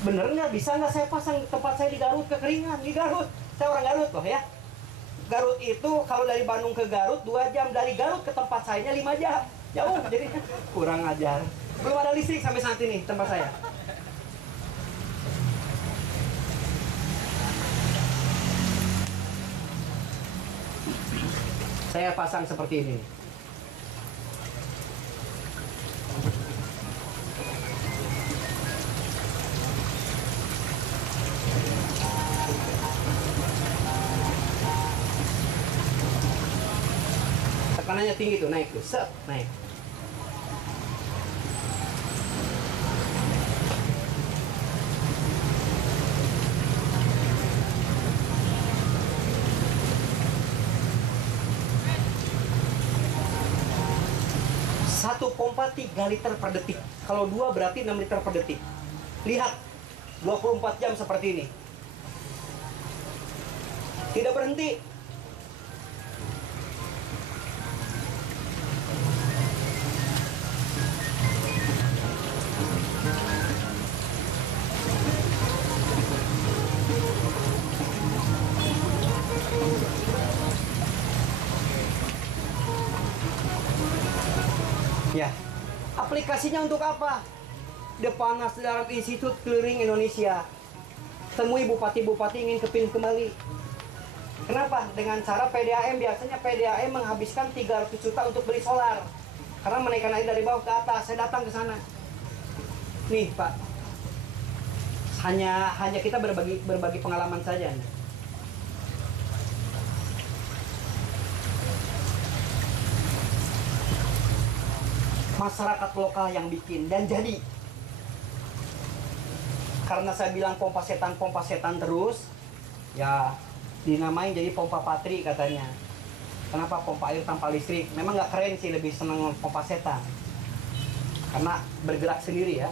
Bener nggak? Bisa nggak saya pasang tempat saya di Garut kekeringan? Di Garut, saya orang Garut loh ya. Garut itu kalau dari Bandung ke Garut 2 jam, dari Garut ke tempat saya 5 jam. Jauh, jadi kurang ajar. Belum ada listrik sampai saat ini tempat saya. Saya pasang seperti ini. Tekanannya tinggi tuh, naik tuh, set, naik. Satu pompa 3 liter per detik. Kalau 2 berarti 6 liter per detik. Lihat, 24 jam seperti ini. Tidak berhenti. Ya, aplikasinya untuk apa? Depanas dalam Institut Clearing Indonesia. Temui bupati-bupati ingin kepilih kembali. Kenapa? Dengan cara PDAM, biasanya PDAM menghabiskan 300 juta untuk beli solar. Karena menaikkan air dari bawah ke atas. Saya datang ke sana. Nih, Pak. Hanya kita berbagi pengalaman saja nih. Masyarakat lokal yang bikin dan jadi. Karena saya bilang pompa setan terus, ya dinamain jadi pompa patri katanya. Kenapa pompa air tanpa listrik? Memang nggak keren sih, lebih seneng pompa setan. Karena bergerak sendiri ya.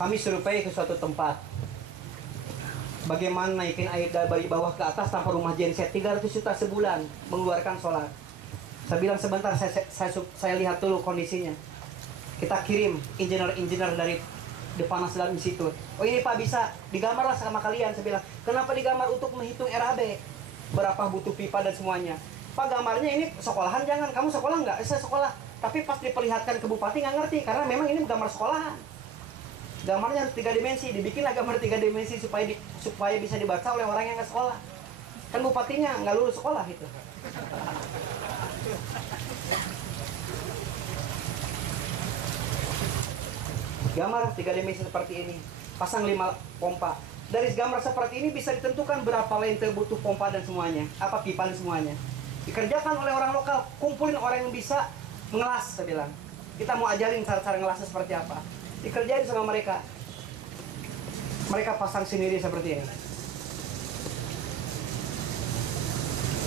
Kami survei ke suatu tempat. Bagaimana naikin air dari bawah ke atas tanpa rumah genset, 300 juta sebulan mengeluarkan solar. Saya bilang sebentar, saya lihat dulu kondisinya. Kita kirim engineer dari Depanas dalam Institut. Oh ini Pak, bisa digambarlah sama kalian. Saya bilang, kenapa digambar? Untuk menghitung RAB, berapa butuh pipa dan semuanya. Pak, gambarnya ini sekolahan jangan. Kamu sekolah nggak? Saya sekolah. Tapi pas diperlihatkan ke bupati nggak ngerti, karena memang ini gambar sekolahan. Gambarnya 3 dimensi, dibikinlah gambar 3 dimensi supaya bisa dibaca oleh orang yang nggak sekolah. Kan bupatinya nggak lulus sekolah itu. Gambar 3 dimensi seperti ini, pasang 5 pompa. Dari gambar seperti ini bisa ditentukan berapa lente butuh pompa dan semuanya, apa pipa dan semuanya. Dikerjakan oleh orang lokal, kumpulin orang yang bisa mengelas, saya bilang. Kita mau ajarin cara-cara ngelasnya seperti apa. Dikerjain sama mereka. Mereka pasang sendiri seperti ini.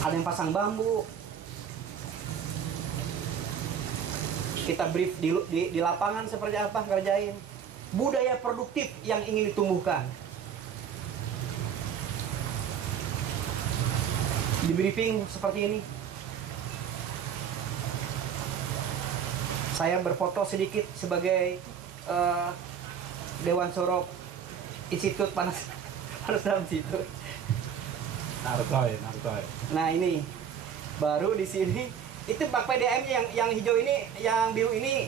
Ada yang pasang bambu. Kita brief di lapangan seperti apa kerjain. Budaya produktif yang ingin ditumbuhkan. Di briefing seperti ini. Saya berfoto sedikit sebagai Dewan Suro Institut Panas dalam situ. Nartoy. Nah ini baru di sini itu bak PDAM-nya yang hijau ini, yang biru ini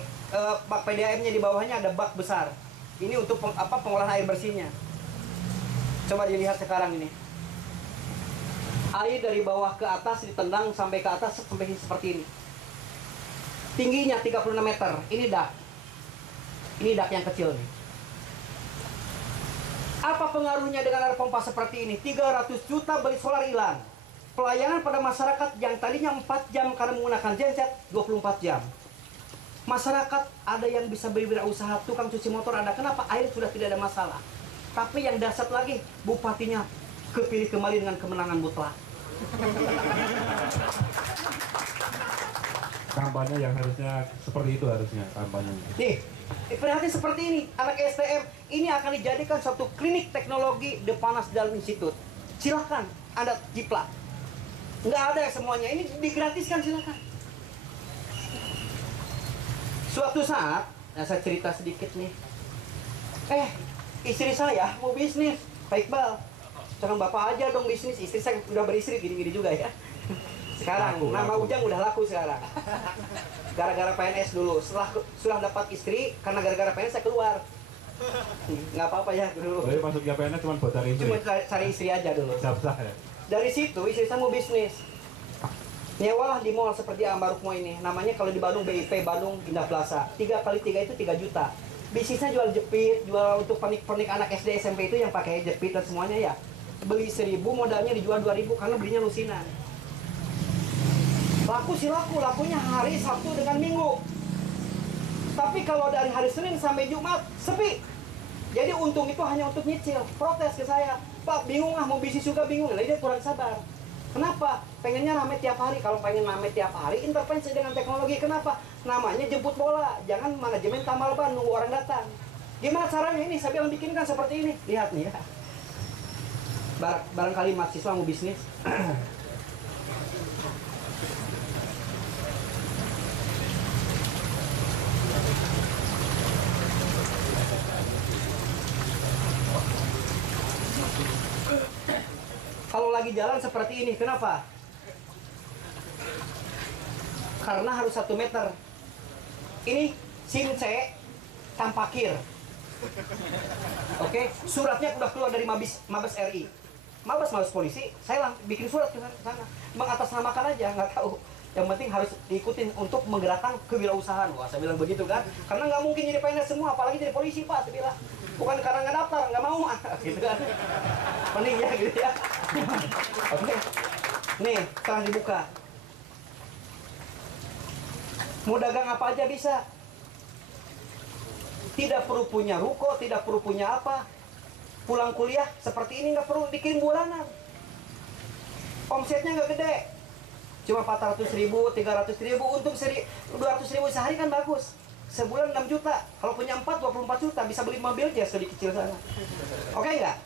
bak PDAM-nya, di bawahnya ada bak besar. Ini untuk pengolahan air bersihnya. Coba dilihat sekarang ini. Air dari bawah ke atas ditendang sampai ke atas sampai seperti ini. Tingginya 36 meter. Ini dak. Ini dak yang kecil nih. Apa pengaruhnya dengan ada pompa seperti ini? 300 juta beli solar hilang. Pelayanan pada masyarakat yang tadinya 4 jam karena menggunakan genset, 24 jam. Masyarakat ada yang bisa beri wirausaha, tukang cuci motor ada. Kenapa? Air sudah tidak ada masalah. Tapi yang dahsyat lagi, bupatinya kepilih kembali dengan kemenangan mutlak. Kampanye yang harusnya seperti itu harusnya kampanyenya. Nih, perhatian seperti ini, anak STM ini akan dijadikan suatu klinik teknologi Depanas dalam institut. Silahkan Anda jiplak. Nggak ada semuanya, ini digratiskan, silahkan. Suatu saat, nah saya cerita sedikit nih. Istri saya mau bisnis, Pak Iqbal. Jangan bapak aja dong bisnis, istri saya udah beristri gini-gini juga ya. Sekarang, nama Ujang udah laku sekarang. Gara-gara PNS dulu, setelah sudah dapat istri, karena gara-gara PNS saya keluar. Nggak apa-apa ya dulu. Jadi masuknya PNS cuma buat cari istri? Cuma cari istri aja dulu. Sah-sah ya? Dari situ istri saya mau bisnis. Nyewalah di mall seperti Ambarukmo ini. Namanya kalau di Bandung BIP, Bandung Indah Plaza. 3 kali 3 itu 3 juta. Bisnisnya jual jepit, jual untuk pernik-pernik anak SD SMP itu yang pakai jepit dan semuanya ya. Beli 1000, modalnya dijual 2000 karena belinya lusinan. Laku sih laku, lakunya hari Sabtu dengan Minggu. Tapi kalau dari hari Senin sampai Jumat, sepi. Jadi untung itu hanya untuk nyicil. Protes ke saya, Pak bingung lah mau bisnis juga bingung. Nah, dia kurang sabar. Kenapa? Pengennya rame tiap hari. Kalau pengen rame tiap hari, intervensi dengan teknologi. Kenapa? Namanya jemput bola. Jangan manajemen tambal ban, nunggu orang datang. Gimana caranya ini? Saya bilang bikinkan seperti ini. Lihat nih ya. Barangkali mahasiswa mau bisnis. Kalau lagi jalan seperti ini, kenapa? Karena harus 1 meter. Ini SIM C tanpa kir. Oke, suratnya udah keluar dari Mabes RI. Mabes polisi, saya bikin surat ke sana. Mengatasnamakan aja, nggak tahu. Yang penting harus diikutin untuk menggerakkan kewirausahaan. Wah, saya bilang begitu kan. Karena nggak mungkin jadi PNS semua, apalagi jadi polisi, Pak. Saya bilang. Bukan karena nggak daftar, nggak mau, gitu kan. Mending ya, gitu ya. Oke. Nih, sekarang dibuka. Mau dagang apa aja bisa. Tidak perlu punya ruko, tidak perlu punya apa. Pulang kuliah seperti ini nggak perlu dikirim bulanan. Omsetnya nggak gede. Cuma 400.000, 300.000, untung 200.000 sehari kan bagus. Sebulan 6 juta. Kalau punya 4, 24 juta. Bisa beli mobil aja sedikit kecil sana. Oke nggak?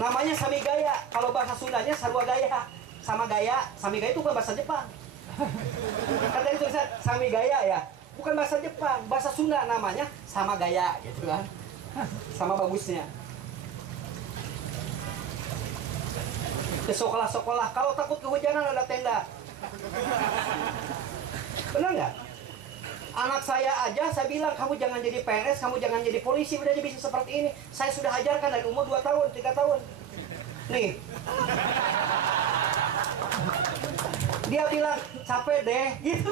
Namanya Sami Gaya. Kalau bahasa Sundanya Sarwa Gaya. Sama Gaya. Sami Gaya itu bukan bahasa Jepang. Kan tadi tulisan Sami Gaya ya. Bukan bahasa Jepang. Bahasa Sunda namanya sama gaya gitu kan. Sama bagusnya. Ke sekolah-sekolah. Kalau takut kehujanan ada tenda. Benar nggak? Anak saya aja, saya bilang, kamu jangan jadi PNS, kamu jangan jadi polisi, udah aja bisa seperti ini. Saya sudah ajarkan dari umur 2 tahun, 3 tahun. Nih. Dia bilang, capek deh, gitu.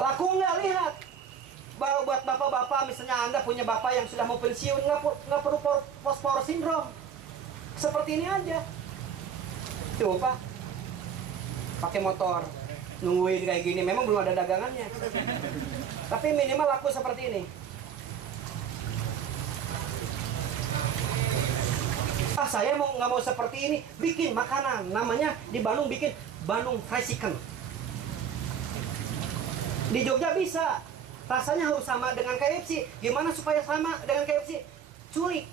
Laku nggak, lihat. Buat bapak-bapak, misalnya Anda punya bapak yang sudah mau pensiun, nggak perlu post-power syndrome. Seperti ini aja. Coba. Pakai motor, nungguin kayak gini, memang belum ada dagangannya, tapi minimal laku seperti ini. Saya nggak mau seperti ini, bikin makanan, namanya di Bandung bikin Bandung Fried Chicken. Di Jogja bisa, rasanya harus sama dengan KFC. Gimana supaya sama dengan KFC? Culik.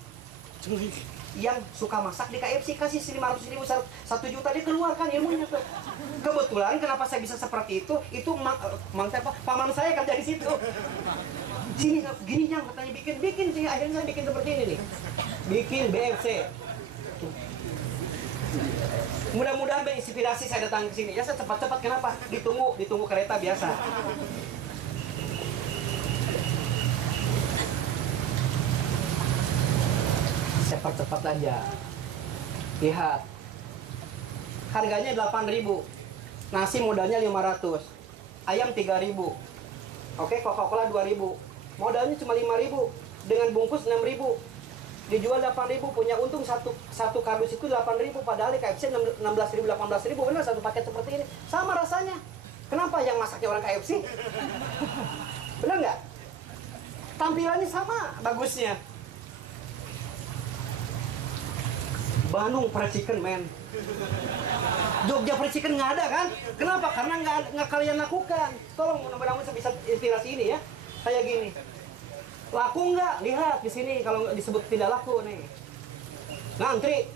Yang suka masak di KFC kasih 500.000, 1 juta, dia keluarkan ilmunya tuh. Kebetulan kenapa saya bisa seperti itu paman saya kerja di situ. Sini gini yang katanya bikin sih, akhirnya saya bikin seperti ini nih. Bikin BFC. Mudah-mudahan menginspirasi saya datang ke sini. Ya saya cepat-cepat, kenapa? Ditunggu kereta biasa. Cepat-cepat aja. Lihat. Harganya 8.000. Nasi modalnya 500. Ayam 3.000. Oke, Coca-Cola 2.000. Modalnya cuma 5.000. Dengan bungkus 6.000. Dijual 8.000, punya untung satu kardus itu 8.000, padahal di KFC 16.000, 18.000. Benar, satu paket seperti ini. Sama rasanya. Kenapa yang masaknya orang KFC? Benar nggak? tampilannya sama bagusnya. Bandung fried chicken, men. Jogja fried chicken nggak ada kan? Kenapa? Karena nggak kalian lakukan. Tolong mudah-mudahan bisa inspirasi ini ya. Kayak gini. Laku nggak? Lihat di sini kalau disebut tidak laku nih. Ngantri